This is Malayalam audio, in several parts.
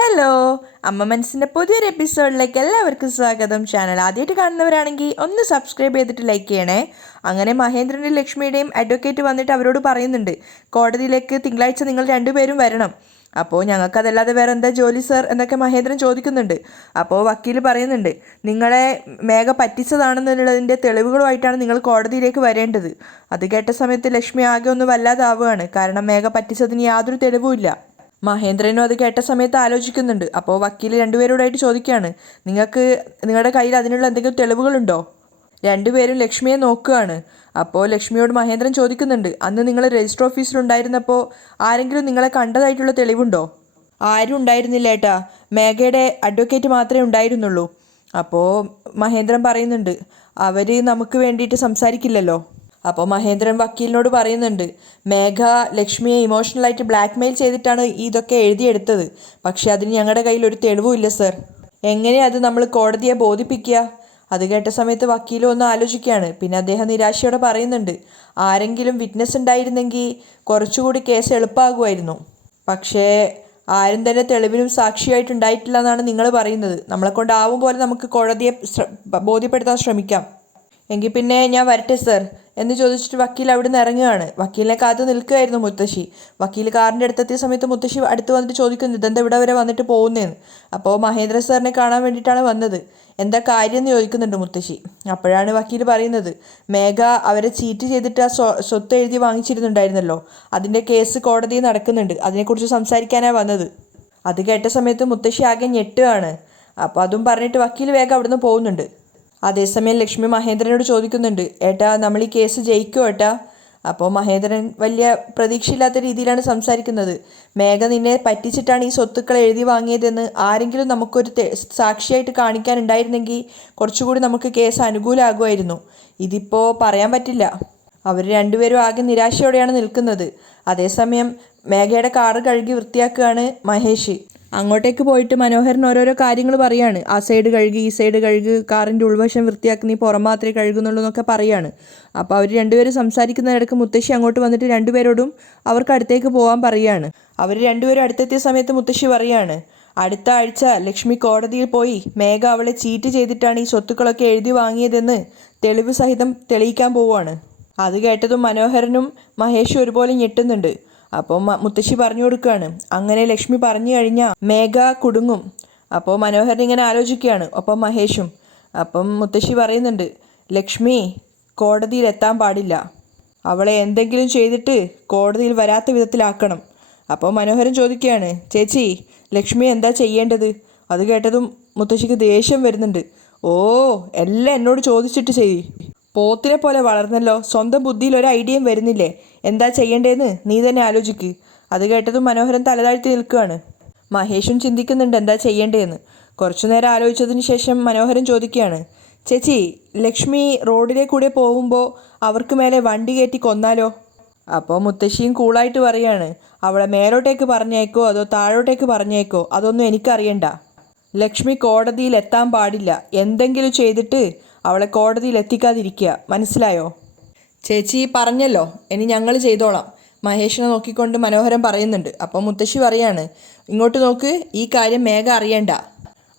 ഹലോ, അമ്മ മനസ്സിൻ്റെ പുതിയൊരു എപ്പിസോഡിലേക്ക് എല്ലാവർക്കും സ്വാഗതം. ചാനൽ ആദ്യമായിട്ട് കാണുന്നവരാണെങ്കിൽ ഒന്ന് സബ്സ്ക്രൈബ് ചെയ്തിട്ട് ലൈക്ക് ചെയ്യണേ. അങ്ങനെ മഹേന്ദ്രൻ്റെയും ലക്ഷ്മിയുടെയും അഡ്വക്കേറ്റ് വന്നിട്ട് അവരോട് പറയുന്നുണ്ട്, കോടതിയിലേക്ക് തിങ്കളാഴ്ച നിങ്ങൾ രണ്ടുപേരും വരണം. അപ്പോൾ ഞങ്ങൾക്കതല്ലാതെ വേറെ എന്താ ജോലി സർ എന്നൊക്കെ മഹേന്ദ്രൻ ചോദിക്കുന്നുണ്ട്. അപ്പോൾ വക്കീൽ പറയുന്നുണ്ട്, നിങ്ങളെ മേഘ പറ്റിച്ചതാണെന്നുള്ളതിൻ്റെ തെളിവുകളുമായിട്ടാണ് നിങ്ങൾ കോടതിയിലേക്ക് വരേണ്ടത്. അത് കേട്ട സമയത്ത് ലക്ഷ്മി ആകെ ഒന്ന് വല്ലാതാവുകയാണ്. കാരണം മേഘ പറ്റിച്ചതിന് യാതൊരു തെളിവുമില്ല. മഹേന്ദ്രനും അത് കേട്ട സമയത്ത് ആലോചിക്കുന്നുണ്ട്. അപ്പോൾ വക്കീൽ രണ്ടുപേരോടായിട്ട് ചോദിക്കുകയാണ്, നിങ്ങളുടെ കയ്യിൽ അതിനുള്ള എന്തെങ്കിലും തെളിവുകളുണ്ടോ? രണ്ടുപേരും ലക്ഷ്മിയെ നോക്കുകയാണ്. അപ്പോൾ ലക്ഷ്മിയോട് മഹേന്ദ്രൻ ചോദിക്കുന്നുണ്ട്, അന്ന് നിങ്ങൾ രജിസ്റ്റർ ഓഫീസിലുണ്ടായിരുന്നപ്പോൾ ആരെങ്കിലും നിങ്ങളെ കണ്ടതായിട്ടുള്ള തെളിവുണ്ടോ? ആരും ഉണ്ടായിരുന്നില്ല ഏട്ടാ, മേഘയുടെ അഡ്വക്കേറ്റ് മാത്രമേ ഉണ്ടായിരുന്നുള്ളൂ. അപ്പോൾ മഹേന്ദ്രൻ പറയുന്നുണ്ട്, അവർ നമുക്ക് വേണ്ടിയിട്ട് സംസാരിക്കില്ലല്ലോ. അപ്പോൾ മഹേന്ദ്രൻ വക്കീലിനോട് പറയുന്നുണ്ട്, മേഘ ലക്ഷ്മിയെ ഇമോഷണലായിട്ട് ബ്ലാക്ക് ചെയ്തിട്ടാണ് ഇതൊക്കെ എഴുതിയെടുത്തത്. പക്ഷേ അതിന് ഞങ്ങളുടെ കയ്യിൽ ഒരു തെളിവുമില്ല സർ. എങ്ങനെ അത് നമ്മൾ കോടതിയെ ബോധിപ്പിക്കുക? അത് കേട്ട സമയത്ത് വക്കീലും ഒന്ന് ആലോചിക്കുകയാണ്. പിന്നെ അദ്ദേഹം നിരാശയോടെ പറയുന്നുണ്ട്, ആരെങ്കിലും വിറ്റ്നസ് ഉണ്ടായിരുന്നെങ്കിൽ കുറച്ചുകൂടി കേസ് എളുപ്പമാകുമായിരുന്നു. പക്ഷേ ആരും തന്നെ തെളിവിനും സാക്ഷിയായിട്ടുണ്ടായിട്ടില്ല എന്നാണ് നിങ്ങൾ പറയുന്നത്. നമ്മളെക്കൊണ്ടാവും പോലെ നമുക്ക് കോടതിയെ ബോധ്യപ്പെടുത്താൻ ശ്രമിക്കാം. എങ്കിൽ പിന്നെ ഞാൻ വരട്ടെ സർ എന്ന് ചോദിച്ചിട്ട് വക്കീൽ അവിടെ നിന്ന് ഇറങ്ങുകയാണ്. വക്കീലിനെ കാത്തു നിൽക്കുകയായിരുന്നു മുത്തശ്ശി. വക്കീൽ കാറിൻ്റെ അടുത്തെത്തിയ സമയത്ത് മുത്തശ്ശി അടുത്ത് വന്നിട്ട് ചോദിക്കുന്നു, ഇതെന്താ ഇവിടെ വരെ വന്നിട്ട് പോകുന്നതെന്ന്. അപ്പോൾ മഹേന്ദ്ര സാറിനെ കാണാൻ വേണ്ടിയിട്ടാണ് വന്നത്, എന്താ കാര്യം എന്ന് ചോദിക്കുന്നുണ്ട് മുത്തശ്ശി. അപ്പോഴാണ് വക്കീൽ പറയുന്നത്, മേഘ അവരെ ചീറ്റ് ചെയ്തിട്ട് ആ സ്വത്ത് എഴുതി വാങ്ങിച്ചിരുന്നുണ്ടായിരുന്നല്ലോ, അതിൻ്റെ കേസ് കോടതിയിൽ നടക്കുന്നുണ്ട്, അതിനെക്കുറിച്ച് സംസാരിക്കാനാണ് വന്നത്. അത് കേട്ട സമയത്ത് മുത്തശ്ശി ആകെ ഞെട്ടുകയാണ്. അപ്പോൾ അതും പറഞ്ഞിട്ട് വക്കീൽ വേഗം അവിടുന്ന് പോകുന്നുണ്ട്. അതേസമയം ലക്ഷ്മി മഹേന്ദ്രനോട് ചോദിക്കുന്നുണ്ട്, ഏട്ടാ നമ്മൾ ഈ കേസ് ജയിക്കുമോ ഏട്ടാ? അപ്പോൾ മഹേന്ദ്രൻ വലിയ പ്രതീക്ഷയില്ലാത്ത രീതിയിലാണ് സംസാരിക്കുന്നത്. മേഘ നിന്നെ പറ്റിച്ചിട്ടാണ് ഈ സ്വത്തുക്കൾ എഴുതി വാങ്ങിയതെന്ന് ആരെങ്കിലും നമുക്കൊരു സാക്ഷിയായിട്ട് കാണിക്കാനുണ്ടായിരുന്നെങ്കിൽ കുറച്ചുകൂടി നമുക്ക് കേസ് അനുകൂലമാകുമായിരുന്നു. ഇതിപ്പോൾ പറയാൻ പറ്റില്ല. അവർ രണ്ടുപേരും ആകെ നിരാശയോടെയാണ് നിൽക്കുന്നത്. അതേസമയം മേഘയുടെ കാറ് കഴുകി വൃത്തിയാക്കുകയാണ് മഹേഷ്. അങ്ങോട്ടേക്ക് പോയിട്ട് മനോഹരൻ ഓരോരോ കാര്യങ്ങൾ പറയാണ്, ആ സൈഡ് കഴുകി ഈ സൈഡ് കഴുകി, കാറിൻ്റെ ഉൾവശം വൃത്തിയാക്കി, നീ പുറം മാത്രമേ കഴുകുന്നുള്ളൂ എന്നൊക്കെ പറയാണ്. അപ്പോൾ അവർ രണ്ടുപേരും സംസാരിക്കുന്നതിനിടയ്ക്ക് മുത്തശ്ശി അങ്ങോട്ട് വന്നിട്ട് രണ്ടുപേരോടും അവർക്ക് അടുത്തേക്ക് പോകാൻ പറയുകയാണ്. അവർ രണ്ടുപേരും അടുത്തെത്തിയ സമയത്ത് മുത്തശ്ശി പറയാണ്, അടുത്ത ആഴ്ച ലക്ഷ്മി കോടതിയിൽ പോയി മേഘ അവളെ ചീറ്റ് ചെയ്തിട്ടാണ് ഈ സ്വത്തുക്കളൊക്കെ എഴുതി വാങ്ങിയതെന്ന് തെളിവ് സഹിതം തെളിയിക്കാൻ പോവുകയാണ്. അത് കേട്ടതും മനോഹരനും മഹേഷും ഒരുപോലെ ഞെട്ടുന്നുണ്ട്. അപ്പോൾ മുത്തശ്ശി പറഞ്ഞു കൊടുക്കുകയാണ്, അങ്ങനെ ലക്ഷ്മി പറഞ്ഞു കഴിഞ്ഞാൽ മേഘ കുടുങ്ങും. അപ്പോൾ മനോഹരൻ ഇങ്ങനെ ആലോചിക്കുകയാണ്, ഒപ്പം മഹേഷും. അപ്പം മുത്തശ്ശി പറയുന്നുണ്ട്, ലക്ഷ്മി കോടതിയിൽ എത്താൻ പാടില്ല, അവളെ എന്തെങ്കിലും ചെയ്തിട്ട് കോടതിയിൽ വരാത്ത വിധത്തിലാക്കണം. അപ്പോൾ മനോഹരൻ ചോദിക്കുകയാണ്, ചേച്ചി ലക്ഷ്മി എന്താ ചെയ്യേണ്ടത്? അത് കേട്ടതും മുത്തശ്ശിക്ക് ദേഷ്യം വരുന്നുണ്ട്. ഓ, എല്ലാം എന്നോട് ചോദിച്ചിട്ട് ചെയ്യ്. പോത്തിനെ പോലെ വളർന്നല്ലോ, സ്വന്തം ബുദ്ധിയിൽ ഒരു ഐഡിയയും വരുന്നില്ലേ? എന്താ ചെയ്യേണ്ടതെന്ന് നീ തന്നെ ആലോചിക്ക്. അത് കേട്ടതും മനോഹരൻ തലതാഴ്ത്തി നിൽക്കുകയാണ്. മഹേഷും ചിന്തിക്കുന്നുണ്ട് എന്താ ചെയ്യേണ്ടതെന്ന്. കുറച്ചു നേരം ആലോചിച്ചതിന് ശേഷം മനോഹരൻ ചോദിക്കുകയാണ്, ചേച്ചി ലക്ഷ്മി റോഡിലേക്കൂടെ പോകുമ്പോൾ അവർക്ക് മേലെ വണ്ടി കയറ്റി കൊന്നാലോ? അപ്പോൾ മുത്തശ്ശിയും കൂളായിട്ട് പറയാണ്, അവളെ മേലോട്ടേക്ക് പറഞ്ഞേക്കോ അതോ താഴോട്ടേക്ക് പറഞ്ഞേക്കോ അതൊന്നും എനിക്കറിയണ്ട. ലക്ഷ്മി കോടതിയിൽ എത്താൻ പാടില്ല. എന്തെങ്കിലും ചെയ്തിട്ട് അവളെ കോടതിയിൽ എത്തിക്കാതിരിക്കുക, മനസ്സിലായോ? ചേച്ചി പറഞ്ഞല്ലോ, ഇനി ഞങ്ങൾ ചെയ്തോളാം. മഹേഷിനെ നോക്കിക്കൊണ്ട് മനോഹരൻ പറയുന്നുണ്ട്. അപ്പോൾ മുത്തശ്ശി പറയാണ്, ഇങ്ങോട്ട് നോക്ക്, ഈ കാര്യം മേഘ അറിയണ്ട.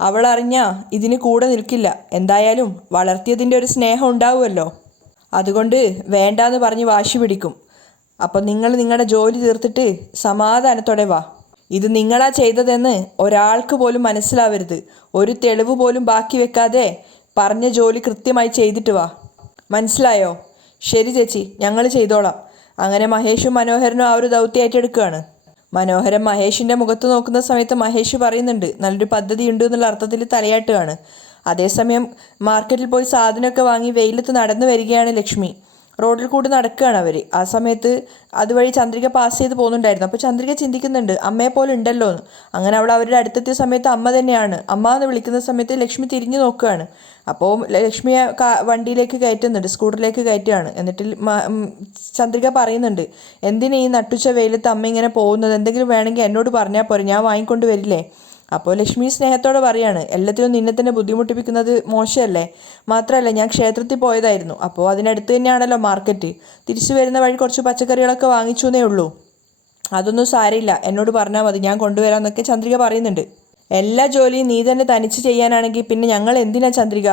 അവളറിഞ്ഞാൽ ഇതിന് കൂടെ നിൽക്കില്ല. എന്തായാലും വളർത്തിയതിൻ്റെ ഒരു സ്നേഹം ഉണ്ടാവുമല്ലോ, അതുകൊണ്ട് വേണ്ടാന്ന് പറഞ്ഞ് വാശി പിടിക്കും. അപ്പം നിങ്ങൾ നിങ്ങളുടെ ജോലി തീർത്തിട്ട് സമാധാനത്തോടെ വാ. ഇത് നിങ്ങളാ ചെയ്തതെന്ന് ഒരാൾക്ക് പോലും മനസ്സിലാവരുത്. ഒരു തെളിവ് പോലും ബാക്കി വെക്കാതെ പറഞ്ഞ ജോലി കൃത്യമായി ചെയ്തിട്ട് വാ, മനസ്സിലായോ? ശരി ചേച്ചി, ഞങ്ങൾ ചെയ്തോളാം. അങ്ങനെ മഹേഷും മനോഹരനും ആ ഒരു ദൗത്യം ഏറ്റെടുക്കുകയാണ്. മനോഹരൻ മഹേഷിൻ്റെ മുഖത്ത് നോക്കുന്ന സമയത്ത് മഹേഷ് പറയുന്നുണ്ട്, നല്ലൊരു പദ്ധതി ഉണ്ട് എന്നുള്ള അർത്ഥത്തിൽ തലയാട്ടുകയാണ്. അതേസമയം മാർക്കറ്റിൽ പോയി സാധനമൊക്കെ വാങ്ങി വെയിലത്ത് നടന്നു വരികയാണ് ലക്ഷ്മി. റോഡിൽ കൂടി നടക്കുകയാണ് അവർ. ആ സമയത്ത് അതുവഴി ചന്ദ്രിക പാസ് ചെയ്ത് പോകുന്നുണ്ടായിരുന്നു. അപ്പോൾ ചന്ദ്രിക ചിന്തിക്കുന്നുണ്ട്, അമ്മയെ പോലെ ഉണ്ടല്ലോ എന്ന്. അങ്ങനെ അവൾ അവരുടെ അടുത്തെത്തിയ സമയത്ത് അമ്മ തന്നെയാണ്. അമ്മ എന്ന് വിളിക്കുന്ന സമയത്ത് ലക്ഷ്മി തിരിഞ്ഞു നോക്കുകയാണ്. അപ്പോൾ ലക്ഷ്മിയെ വണ്ടിയിലേക്ക് കയറ്റുന്നുണ്ട്, സ്കൂട്ടറിലേക്ക് കയറ്റുകയാണ്. എന്നിട്ട് ചന്ദ്രിക പറയുന്നുണ്ട്, എന്തിനാ ഈ നട്ടുച്ച വെയിലത്ത് അമ്മ ഇങ്ങനെ പോകുന്നത്? എന്തെങ്കിലും വേണമെങ്കിൽ എന്നോട് പറഞ്ഞാൽ പോരെ, ഞാൻ വാങ്ങിക്കൊണ്ട് വരില്ലേ? അപ്പോൾ ലക്ഷ്മി സ്നേഹത്തോടെ പറയാണ്, എല്ലാത്തിനും നിന്നെ തന്നെ ബുദ്ധിമുട്ടിപ്പിക്കുന്നത് മോശമല്ലേ? മാത്രമല്ല ഞാൻ ക്ഷേത്രത്തിൽ പോയതായിരുന്നു, അപ്പോൾ അതിനടുത്ത് തന്നെയാണല്ലോ മാർക്കറ്റ്. തിരിച്ചു വരുന്ന വഴി കുറച്ച് പച്ചക്കറികളൊക്കെ വാങ്ങിച്ചു എന്നേ ഉള്ളൂ. അതൊന്നും സാരമില്ല, എന്നോട് പറഞ്ഞാൽ മതി, ഞാൻ കൊണ്ടുവരാമെന്നൊക്കെ ചന്ദ്രിക പറയുന്നുണ്ട്. എല്ലാ ജോലിയും നീ തന്നെ തനിച്ച് ചെയ്യാനാണെങ്കിൽ പിന്നെ ഞങ്ങൾ എന്തിനാ ചന്ദ്രിക?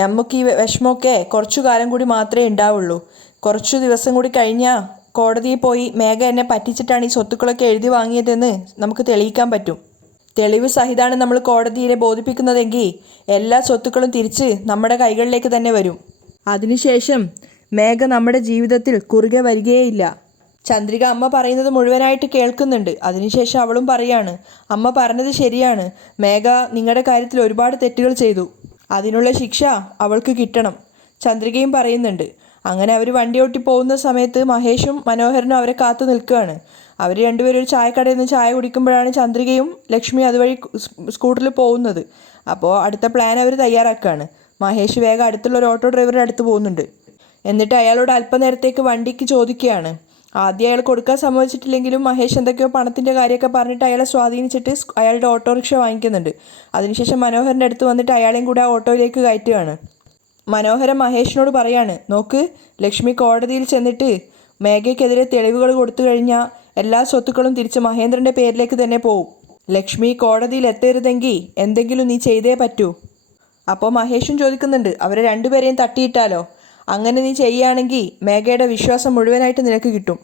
നമുക്ക് ഈ വിഷമമൊക്കെ കുറച്ചു കാലം കൂടി മാത്രമേ ഉണ്ടാവുള്ളൂ. കുറച്ചു ദിവസം കൂടി കഴിഞ്ഞാൽ കോടതിയിൽ പോയി മേഘ എന്നെ പറ്റിച്ചിട്ടാണ് ഈ സ്വത്തുക്കളൊക്കെ എഴുതി വാങ്ങിയതെന്ന് നമുക്ക് തെളിയിക്കാൻ പറ്റും. തെളിവ് സഹിതമാണ് നമ്മൾ കോടതിയെ ബോധിപ്പിക്കുന്നതെങ്കിൽ എല്ലാ സ്വത്തുക്കളും തിരിച്ച് നമ്മുടെ കൈകളിലേക്ക് തന്നെ വരും. അതിനുശേഷം മേഘ നമ്മുടെ ജീവിതത്തിൽ കുറുകെ വരികയേയില്ല. ചന്ദ്രിക അമ്മ പറയുന്നത് മുഴുവനായിട്ട് കേൾക്കുന്നുണ്ട്. അതിനുശേഷം അവളും പറയാണ്, അമ്മ പറഞ്ഞത് ശരിയാണ്. മേഘ നിങ്ങളുടെ കാര്യത്തിൽ ഒരുപാട് തെറ്റുകൾ ചെയ്തു. അതിനുള്ള ശിക്ഷ അവൾക്ക് കിട്ടണം. ചന്ദ്രികയും പറയുന്നുണ്ട്. അങ്ങനെ അവർ വണ്ടി ഓട്ടി പോകുന്ന സമയത്ത് മഹേഷും മനോഹരനും അവരെ കാത്തു നിൽക്കുകയാണ്. അവർ രണ്ടുപേരും ഒരു ചായക്കടയിൽ നിന്ന് ചായ കുടിക്കുമ്പോഴാണ് ചന്ദ്രികയും ലക്ഷ്മി അതുവഴി സ്കൂട്ടറിൽ പോകുന്നത്. അപ്പോൾ അടുത്ത പ്ലാൻ അവർ തയ്യാറാക്കുകയാണ്. മഹേഷ് വേഗം അടുത്തുള്ള ഒരു ഓട്ടോ ഡ്രൈവറുടെ അടുത്ത് പോകുന്നുണ്ട്. എന്നിട്ട് അയാളോട് അല്പനേരത്തേക്ക് വണ്ടിക്ക് ചോദിക്കുകയാണ്. ആദ്യം അയാൾ കൊടുക്കാൻ സമ്മതിച്ചിട്ടില്ലെങ്കിലും മഹേഷ് എന്തൊക്കെയോ പണത്തിൻ്റെ കാര്യമൊക്കെ പറഞ്ഞിട്ട് അയാളെ സ്വാധീനിച്ചിട്ട് അയാളുടെ ഓട്ടോറിക്ഷ വാങ്ങിക്കുന്നുണ്ട്. അതിനുശേഷം മനോഹരൻ്റെ അടുത്ത് വന്നിട്ട് അയാളെയും കൂടെ ആ ഓട്ടോയിലേക്ക് കയറ്റുകയാണ്. മനോഹരൻ മഹേഷിനോട് പറയാണ്, നോക്ക്, ലക്ഷ്മി കോടതിയിൽ ചെന്നിട്ട് മേഘയ്ക്കെതിരെ തെളിവുകൾ കൊടുത്തു കഴിഞ്ഞാൽ എല്ലാ സ്വത്തുക്കളും തിരിച്ച് മഹേന്ദ്രൻ്റെ പേരിലേക്ക് തന്നെ പോവും. ലക്ഷ്മി കോടതിയിൽ എത്തരുതെങ്കിൽ എന്തെങ്കിലും നീ ചെയ്തേ പറ്റൂ. അപ്പോൾ മഹേഷും ചോദിക്കുന്നുണ്ട്, അവരെ രണ്ടുപേരെയും തട്ടിയിട്ടാലോ? അങ്ങനെ നീ ചെയ്യുകയാണെങ്കിൽ മേഘയുടെ വിശ്വാസം മുഴുവനായിട്ട് നിനക്ക് കിട്ടും.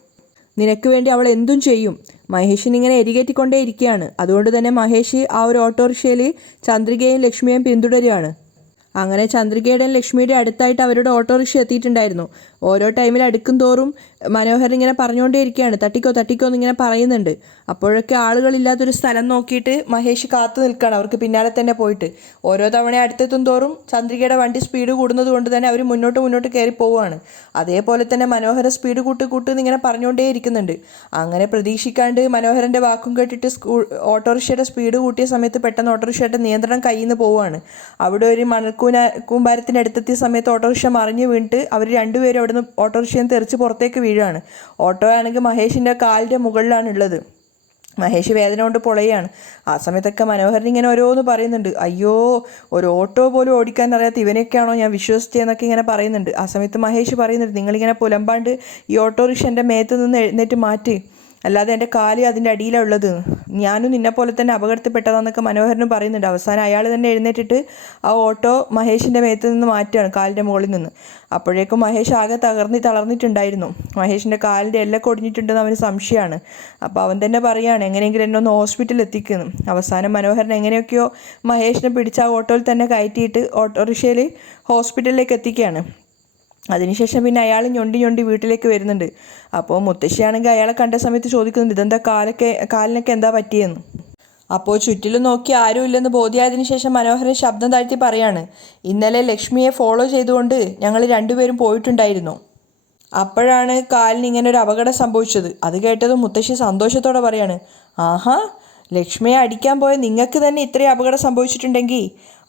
നിനക്ക് വേണ്ടി അവൾ എന്തും ചെയ്യും. മഹേഷിനിങ്ങനെ എരികേറ്റിക്കൊണ്ടേ ഇരിക്കുകയാണ്. അതുകൊണ്ട് തന്നെ മഹേഷ് ആ ഒരു ഓട്ടോറിക്ഷയിൽ ചന്ദ്രികയും ലക്ഷ്മിയെയും പിന്തുടരുകയാണ്. അങ്ങനെ ചന്ദ്രികയുടെയും ലക്ഷ്മിയുടെയും അടുത്തായിട്ട് അവരുടെ ഓട്ടോറിക്ഷ എത്തിയിട്ടുണ്ടായിരുന്നു. ഓരോ ടൈമിൽ അടുക്കും തോറും മനോഹരൻ ഇങ്ങനെ പറഞ്ഞുകൊണ്ടേയിരിക്കുകയാണ്, തട്ടിക്കോ തട്ടിക്കോ എന്നിങ്ങനെ പറയുന്നുണ്ട്. അപ്പോഴൊക്കെ ആളുകളില്ലാത്തൊരു സ്ഥലം നോക്കിയിട്ട് മഹേഷ് കാത്തു നിൽക്കുകയാണ് അവർക്ക് പിന്നാലെ തന്നെ പോയിട്ട്. ഓരോ തവണ അടുത്തെത്തും തോറും ചന്ദ്രികയുടെ വണ്ടി സ്പീഡ് കൂടുന്നത് കൊണ്ട് തന്നെ അവർ മുന്നോട്ട് കയറി പോവുകയാണ്. അതേപോലെ തന്നെ മനോഹരൻ സ്പീഡ് കൂട്ട് എന്നിങ്ങനെ പറഞ്ഞുകൊണ്ടേ ഇരിക്കുന്നുണ്ട്. അങ്ങനെ പ്രതീക്ഷിക്കാണ്ട് മനോഹരൻ്റെ വാക്കും കേട്ടിട്ട് ഓട്ടോറിക്ഷയുടെ സ്പീഡ് കൂട്ടിയ സമയത്ത് പെട്ടെന്ന് ഓട്ടോറിക്ഷയുടെ നിയന്ത്രണം കയ്യിൽ നിന്ന് പോവുകയാണ്. അവിടെ ഒരു കൂമ്പാരത്തിൻ്റെ അടുത്തെത്തിയ സമയത്ത് ഓട്ടോറിക്ഷ മറിഞ്ഞ് വീണിട്ട് അവർ രണ്ടുപേരും അവിടുന്ന് ഓട്ടോറിക്ഷയിൽ നിന്ന് തെറിച്ച് പുറത്തേക്ക് വീഴുകയാണ്. ഓട്ടോ ആണെങ്കിൽ മഹേഷിൻ്റെ കാലിൻ്റെ മുകളിലാണുള്ളത്. മഹേഷ് വേദന കൊണ്ട് പൊളയാണ്. ആ സമയത്തൊക്കെ മനോഹരൻ ഇങ്ങനെ ഓരോന്ന് പറയുന്നുണ്ട്. അയ്യോ, ഒരു ഓട്ടോ പോലും ഓടിക്കാൻ അറിയാത്ത ഇവനൊക്കെയാണോ ഞാൻ വിശ്വസിച്ചതെന്നൊക്കെ ഇങ്ങനെ പറയുന്നുണ്ട്. ആ സമയത്ത് മഹേഷ് പറയുന്നുണ്ട്, നിങ്ങളിങ്ങനെ പുലമ്പാണ്ട് ഈ ഓട്ടോറിക്ഷ എൻ്റെ മേത്ത് നിന്ന് എഴുന്നേറ്റ് മാറ്റി, അല്ലാതെ എൻ്റെ കാല് അതിൻ്റെ അടിയിലാണ് ഉള്ളത്. ഞാനും നിന്നെപ്പോലെ തന്നെ അപകടത്തിൽപ്പെട്ടതാന്നൊക്കെ മനോഹരനും പറയുന്നുണ്ട്. അവസാനം അയാൾ തന്നെ എഴുന്നേറ്റിട്ട് ആ ഓട്ടോ മഹേഷിൻ്റെ മേത്ത് നിന്ന് മാറ്റുകയാണ്, കാലിൻ്റെ മുകളിൽ നിന്ന്. അപ്പോഴേക്കും മഹേഷ് ആകെ തളർന്നിട്ടുണ്ടായിരുന്നു. മഹേഷിൻ്റെ കാലിൻ്റെ എല്ലൊക്കെ ഒടിഞ്ഞിട്ടുണ്ടെന്ന് അവന് സംശയമാണ്. അപ്പോൾ അവൻ തന്നെ പറയുകയാണ്, എങ്ങനെയെങ്കിലും എന്നെ ഒന്ന് ഹോസ്പിറ്റലിൽ എത്തിക്കുന്നു. അവസാനം മനോഹരൻ എങ്ങനെയൊക്കെയോ മഹേഷിനെ പിടിച്ച് ആ ഓട്ടോയിൽ തന്നെ കയറ്റിയിട്ട് ഓട്ടോറിക്ഷയിൽ ഹോസ്പിറ്റലിലേക്ക് എത്തിക്കുകയാണ്. അതിനുശേഷം പിന്നെ അയാൾ ഞൊണ്ടി വീട്ടിലേക്ക് വരുന്നുണ്ട്. അപ്പോൾ മുത്തശ്ശിയാണെങ്കിൽ അയാളെ കണ്ട സമയത്ത് ചോദിക്കുന്നുണ്ട്, ഇതെന്താ കാലിനൊക്കെ എന്താ പറ്റിയെന്ന്. അപ്പോൾ ചുറ്റിലും നോക്കി ആരുമില്ലെന്ന് ബോധ്യമായതിനു ശേഷം മനോഹരൻ ശബ്ദം താഴ്ത്തി പറയാണ്, ഇന്നലെ ലക്ഷ്മിയെ ഫോളോ ചെയ്തുകൊണ്ട് ഞങ്ങൾ രണ്ടുപേരും പോയിട്ടുണ്ടായിരുന്നു. അപ്പോഴാണ് കാലിന് ഇങ്ങനെ ഒരു അപകടം സംഭവിച്ചത്. അത് കേട്ടതും മുത്തശ്ശി സന്തോഷത്തോടെ പറയാണ്, ആഹാ, ലക്ഷ്മിയെ അടിക്കാൻ പോയ നിങ്ങൾക്ക് തന്നെ ഇത്രയും അപകടം സംഭവിച്ചിട്ടുണ്ടെങ്കിൽ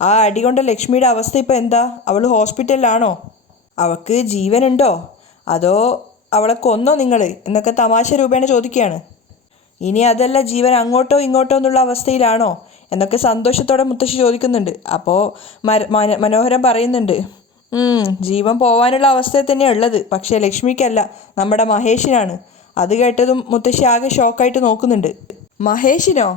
ആ അടി കൊണ്ട ലക്ഷ്മിയുടെ അവസ്ഥ ഇപ്പോൾ എന്താ? അവൾ ഹോസ്പിറ്റലിലാണോ? അവൾക്ക് ജീവനുണ്ടോ? അതോ അവളെ കൊന്നോ നിങ്ങൾ എന്നൊക്കെ തമാശ രൂപേണ ചോദിക്കുകയാണ്. ഇനി അതല്ല, ജീവൻ അങ്ങോട്ടോ ഇങ്ങോട്ടോ എന്നുള്ള അവസ്ഥയിലാണോ എന്നൊക്കെ സന്തോഷത്തോടെ മുത്തശ്ശി ചോദിക്കുന്നുണ്ട്. അപ്പോൾ മനോഹരൻ പറയുന്നുണ്ട്, ജീവൻ പോവാനുള്ള അവസ്ഥയിൽ തന്നെയാണ് ഉള്ളത്, പക്ഷേ ലക്ഷ്മിക്കല്ല, നമ്മുടെ മഹേഷിനാണ്. അത് കേട്ടതും മുത്തശ്ശി ആകെ ഷോക്കായിട്ട് നോക്കുന്നുണ്ട്. മഹേഷിനോ?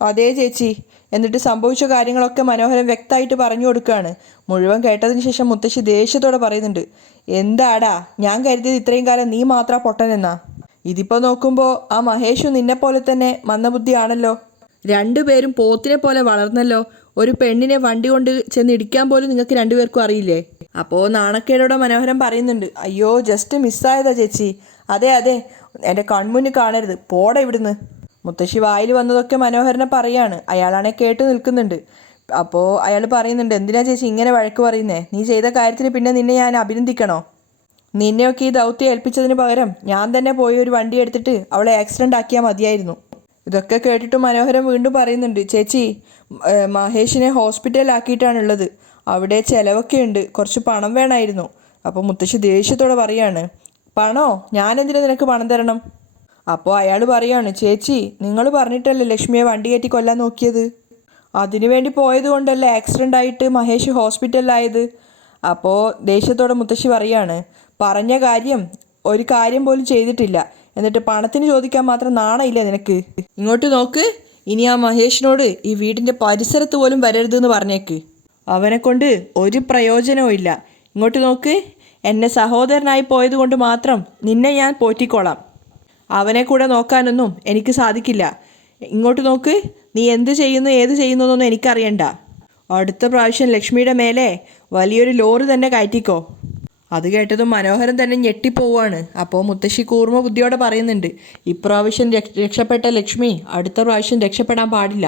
അതേ ചേച്ചി. എന്നിട്ട് സംഭവിച്ച കാര്യങ്ങളൊക്കെ മനോഹരൻ വ്യക്തമായിട്ട് പറഞ്ഞു കൊടുക്കുകയാണ്. മുഴുവൻ കേട്ടതിന് ശേഷം മുത്തശ്ശി ദേഷ്യത്തോടെ പറയുന്നുണ്ട്, എന്താടാ, ഞാൻ കരുതിയത് ഇത്രയും കാലം നീ മാത്രം പൊട്ടനെന്നാ. ഇതിപ്പോൾ നോക്കുമ്പോൾ ആ മഹേഷും നിന്നെപ്പോലെ തന്നെ മന്ദബുദ്ധിയാണല്ലോ. രണ്ടുപേരും പോത്തിനെ പോലെ വളർന്നല്ലോ. ഒരു പെണ്ണിനെ വണ്ടി കൊണ്ട് ചെന്ന് ഇടിക്കാൻ പോലും നിങ്ങൾക്ക് രണ്ടുപേർക്കും അറിയില്ലേ? അപ്പോൾ നാണക്കേടോടെ മനോഹരൻ പറയുന്നുണ്ട്, അയ്യോ, ജസ്റ്റ് മിസ്സായതാ ചേച്ചി. അതെ എൻ്റെ കൺമുന്നിൽ കാണരുത്, പോടെ ഇവിടുന്ന്. മുത്തശ്ശി വായിൽ വന്നതൊക്കെ മനോഹരനെ പറയാണ്. അയാളാണെ കേട്ട് നിൽക്കുന്നുണ്ട്. അപ്പോൾ അയാൾ പറയുന്നുണ്ട്, എന്തിനാ ചേച്ചി ഇങ്ങനെ വഴക്ക് പറയുന്നേ? നീ ചെയ്ത കാര്യത്തിന് പിന്നെ നിന്നെ ഞാൻ അഭിനന്ദിക്കണോ? നിന്നെയൊക്കെ ഈ ദൗത്യം ഏൽപ്പിച്ചതിന് പകരം ഞാൻ തന്നെ പോയി ഒരു വണ്ടി എടുത്തിട്ട് അവളെ ആക്സിഡൻ്റ് ആക്കിയാൽ മതിയായിരുന്നു. ഇതൊക്കെ കേട്ടിട്ട് മനോഹരൻ വീണ്ടും പറയുന്നുണ്ട്, ചേച്ചി, മഹേഷിനെ ഹോസ്പിറ്റലിലാക്കിയിട്ടാണുള്ളത്. അവിടെ ചിലവൊക്കെ ഉണ്ട്, കുറച്ച് പണം വേണമായിരുന്നു. അപ്പോൾ മുത്തശ്ശി ദേഷ്യത്തോടെ പറയാണ്, പണോ? ഞാനെന്തിനാ നിനക്ക് പണം തരണം? അപ്പോൾ അയാൾ പറയാണ്, ചേച്ചി, നിങ്ങൾ പറഞ്ഞിട്ടല്ലേ ലക്ഷ്മിയെ വണ്ടി കയറ്റി കൊല്ലാൻ നോക്കിയത്? അതിനുവേണ്ടി പോയത് കൊണ്ടല്ലേ ആക്സിഡൻ്റ് ആയിട്ട് മഹേഷ് ഹോസ്പിറ്റലിലായത്? അപ്പോൾ ദേഷ്യത്തോടെ മുത്തശ്ശി പറയാണ്, പറഞ്ഞ ഒരു കാര്യം പോലും ചെയ്തിട്ടില്ല, എന്നിട്ട് പണത്തിന് ചോദിക്കാൻ മാത്രം നാണയില്ലേ നിനക്ക്? ഇങ്ങോട്ട് നോക്ക്, ഇനി ആ മഹേഷിനോട് ഈ വീടിൻ്റെ പരിസരത്ത് പോലും വരരുതെന്ന് പറഞ്ഞേക്ക്. അവനെക്കൊണ്ട് ഒരു പ്രയോജനവും ഇല്ല. ഇങ്ങോട്ട് നോക്ക്, എന്നെ സഹോദരനായി പോയതുകൊണ്ട് മാത്രം നിന്നെ ഞാൻ പോറ്റിക്കോളാം. അവനെ കൂടെ നോക്കാനൊന്നും എനിക്ക് സാധിക്കില്ല. ഇങ്ങോട്ട് നോക്ക്, നീ എന്ത് ചെയ്യുന്നു ഏത് ചെയ്യുന്നു എന്നൊന്നും എനിക്കറിയണ്ട. അടുത്ത പ്രാവശ്യം ലക്ഷ്മിയുടെ മേലെ വലിയൊരു ലോറി തന്നെ കയറ്റിക്കോ. അത് കേട്ടതും മനോഹരൻ തന്നെ ഞെട്ടിപ്പോവാണ്. അപ്പോൾ മുത്തശ്ശി കൂർമ്മ ബുദ്ധിയോടെ പറയുന്നുണ്ട്, ഇപ്രാവശ്യം രക്ഷപ്പെട്ട ലക്ഷ്മി അടുത്ത പ്രാവശ്യം രക്ഷപ്പെടാൻ പാടില്ല.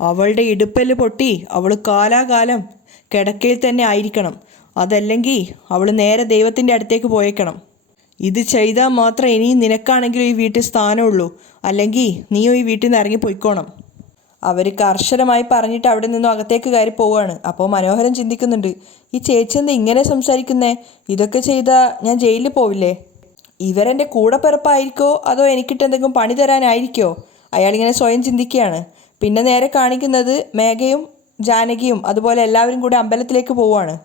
അവളുടെ ഇടുപ്പല് പൊട്ടി അവൾ കാലാകാലം കിടക്കയിൽ തന്നെ ആയിരിക്കണം. അതല്ലെങ്കിൽ അവൾ നേരെ ദൈവത്തിൻ്റെ അടുത്തേക്ക് പോയേക്കണം. ഇത് ചെയ്താൽ മാത്രം ഇനിയും നിനക്കാണെങ്കിലും ഈ വീട്ടിൽ സ്ഥാനമുള്ളൂ. അല്ലെങ്കിൽ നീയും ഈ വീട്ടിൽ നിന്ന് ഇറങ്ങി പോയിക്കോണം. അവർ കർശനമായി പറഞ്ഞിട്ട് അവിടെ നിന്നും അകത്തേക്ക് കയറി പോവുകയാണ്. അപ്പോൾ മനോഹരൻ ചിന്തിക്കുന്നുണ്ട്, ഈ ചേച്ചി എന്താ ഇങ്ങനെ സംസാരിക്കുന്നേ? ഇതൊക്കെ ചെയ്താൽ ഞാൻ ജയിലിൽ പോവില്ലേ? ഇവരെൻ്റെ കൂടെപ്പിറപ്പായിരിക്കോ അതോ എനിക്കിട്ട് എന്തെങ്കിലും പണി തരാനായിരിക്കോ? അയാളിങ്ങനെ സ്വയം ചിന്തിക്കുകയാണ്. പിന്നെ നേരെ കാണിക്കുന്നത് മേഘയും ജാനകിയും അതുപോലെ എല്ലാവരും കൂടി അമ്പലത്തിലേക്ക് പോവുകയാണ്.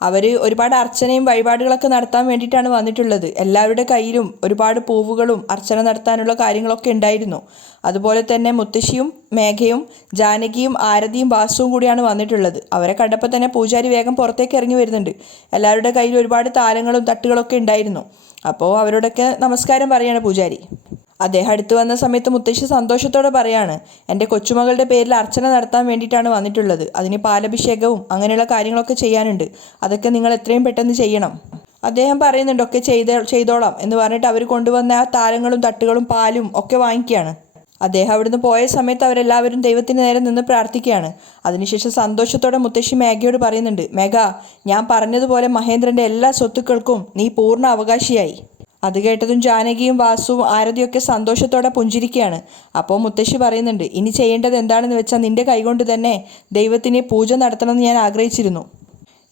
അവർ ഒരുപാട് അർച്ചനയും വഴിപാടുകളൊക്കെ നടത്താൻ വേണ്ടിയിട്ടാണ് വന്നിട്ടുള്ളത്. എല്ലാവരുടെ കയ്യിലും ഒരുപാട് പൂവുകളും അർച്ചന നടത്താനുള്ള കാര്യങ്ങളൊക്കെ ഉണ്ടായിരുന്നു. അതുപോലെ തന്നെ മുത്തശ്ശിയും മേഘയും ജാനകിയും ആരതിയും വാസുവും കൂടിയാണ് വന്നിട്ടുള്ളത്. അവരെ കണ്ടപ്പോൾ തന്നെ പൂജാരി വേഗം പുറത്തേക്ക് ഇറങ്ങി വരുന്നുണ്ട്. എല്ലാവരുടെ കയ്യിൽ ഒരുപാട് താലങ്ങളും തട്ടുകളൊക്കെ ഉണ്ടായിരുന്നു. അപ്പോൾ അവരോടൊക്കെ നമസ്കാരം പറയാണ് പൂജാരി. അദ്ദേഹം അടുത്ത് വന്ന സമയത്ത് മുത്തശ്ശി സന്തോഷത്തോടെ പറയാണ്, എൻ്റെ കൊച്ചുമകളുടെ പേരിൽ അർച്ചന നടത്താൻ വേണ്ടിയിട്ടാണ് വന്നിട്ടുള്ളത്. അതിന് പാലഭിഷേകവും അങ്ങനെയുള്ള കാര്യങ്ങളൊക്കെ ചെയ്യാനുണ്ട്. അതൊക്കെ നിങ്ങൾ എത്രയും പെട്ടെന്ന് ചെയ്യണം. അദ്ദേഹം പറയുന്നുണ്ട് ഒക്കെ ചെയ്തോളാം എന്ന് പറഞ്ഞിട്ട് അവർ കൊണ്ടുവന്ന ആ താലങ്ങളും തട്ടുകളും പാലും ഒക്കെ വാങ്ങിക്കുകയാണ്. അദ്ദേഹം അവിടുന്ന് പോയ സമയത്ത് അവരെല്ലാവരും ദൈവത്തിന് നേരെ നിന്ന് പ്രാർത്ഥിക്കുകയാണ്. അതിനുശേഷം സന്തോഷത്തോടെ മുത്തശ്ശി മേഘയോട് പറയുന്നുണ്ട്, മേഘ, ഞാൻ പറഞ്ഞതുപോലെ മഹേന്ദ്രൻ്റെ എല്ലാ സ്വത്തുക്കൾക്കും നീ പൂർണ്ണ അവകാശിയായി. അത് കേട്ടതും ജാനകിയും വാസുവും ആരതിയൊക്കെ സന്തോഷത്തോടെ പുഞ്ചിരിക്കുകയാണ്. അപ്പോൾ മുത്തശ്ശി പറയുന്നുണ്ട്, ഇനി ചെയ്യേണ്ടത് എന്താണെന്ന് വെച്ചാൽ നിന്റെ കൈകൊണ്ട് തന്നെ ദൈവത്തിന് പൂജ നടത്തണമെന്ന് ഞാൻ ആഗ്രഹിച്ചിരുന്നു.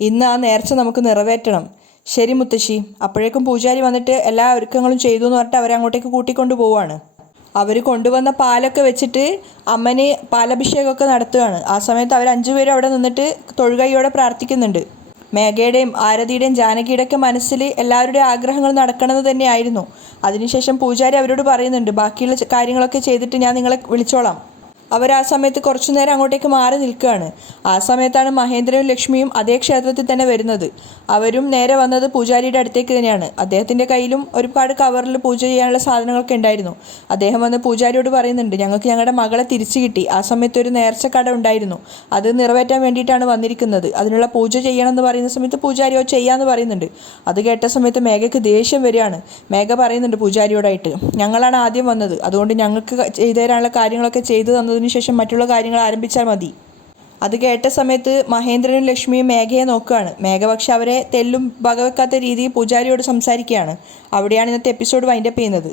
ഇന്ന് ആ നേർച്ച നമുക്ക് നിറവേറ്റണം. ശരി മുത്തശ്ശി. അപ്പോഴേക്കും പൂജാരി വന്നിട്ട് എല്ലാ ഒരുക്കങ്ങളും ചെയ്തു എന്ന് പറഞ്ഞിട്ട് അവരെ അങ്ങോട്ടേക്ക് കൂട്ടിക്കൊണ്ടു പോവുകയാണ്. അവർ കൊണ്ടുവന്ന പാലൊക്കെ വെച്ചിട്ട് അമ്മന് പാലഭിഷേകമൊക്കെ നടത്തുകയാണ്. ആ സമയത്ത് അവർ 5 പേരും അവിടെ നിന്നിട്ട് തൊഴുകൈയോടെ പ്രാർത്ഥിക്കുന്നുണ്ട്. മേഘയുടെയും ആരതിയുടെയും ജാനകിയുടെയൊക്കെ മനസ്സിൽ എല്ലാവരുടെയും ആഗ്രഹങ്ങൾ നടക്കണമെന്ന് തന്നെയായിരുന്നു. അതിനുശേഷം പൂജാരി അവരോട് പറയുന്നുണ്ട്, ബാക്കിയുള്ള കാര്യങ്ങളൊക്കെ ചെയ്തിട്ട് ഞാൻ നിങ്ങളെ വിളിച്ചോളാം. അവർ ആ സമയത്ത് കുറച്ചു നേരം അങ്ങോട്ടേക്ക് മാറി നിൽക്കുകയാണ്. ആ സമയത്താണ് മഹേന്ദ്രനും ലക്ഷ്മിയും അതേ ക്ഷേത്രത്തിൽ തന്നെ വരുന്നത്. അവരും നേരെ വന്നത് പൂജാരിയുടെ അടുത്തേക്ക് തന്നെയാണ്. അദ്ദേഹത്തിൻ്റെ കയ്യിലും ഒരുപാട് കവറിൽ പൂജ ചെയ്യാനുള്ള സാധനങ്ങളൊക്കെ ഉണ്ടായിരുന്നു. അദ്ദേഹം വന്ന് പൂജാരിയോട് പറയുന്നുണ്ട്, ഞങ്ങൾക്ക് ഞങ്ങളുടെ മകളെ തിരിച്ചു കിട്ടി. ആ സമയത്ത് ഒരു നേർച്ചക്കട ഉണ്ടായിരുന്നു. അത് നിറവേറ്റാൻ വേണ്ടിയിട്ടാണ് വന്നിരിക്കുന്നത്. അതിനുള്ള പൂജ ചെയ്യണമെന്ന് പറയുന്ന സമയത്ത് പൂജാരിയോ ചെയ്യാമെന്ന് പറയുന്നുണ്ട്. അത് കേട്ട സമയത്ത് മേഘയ്ക്ക് ദേഷ്യം വരികയാണ്. മേഘ പറയുന്നുണ്ട് പൂജാരിയോടായിട്ട്, ഞങ്ങളാണ് ആദ്യം വന്നത്, അതുകൊണ്ട് ഞങ്ങൾക്ക് ചെയ്തു തരാനുള്ള കാര്യങ്ങളൊക്കെ ചെയ്തു തന്നതിന് ശേഷം മറ്റുള്ള കാര്യങ്ങൾ ആരംഭിച്ചാൽ മതി. അത് കേട്ട സമയത്ത് മഹേന്ദ്രനും ലക്ഷ്മിയും മേഘയെ നോക്കുകയാണ്. മേഘ പക്ഷെ അവരെ തെല്ലും വകവെക്കാത്ത രീതിയിൽ പൂജാരിയോട് സംസാരിക്കുകയാണ്. അവിടെയാണ് ഇന്നത്തെ എപ്പിസോഡ് വൈൻഡപ്പ് ചെയ്യുന്നത്.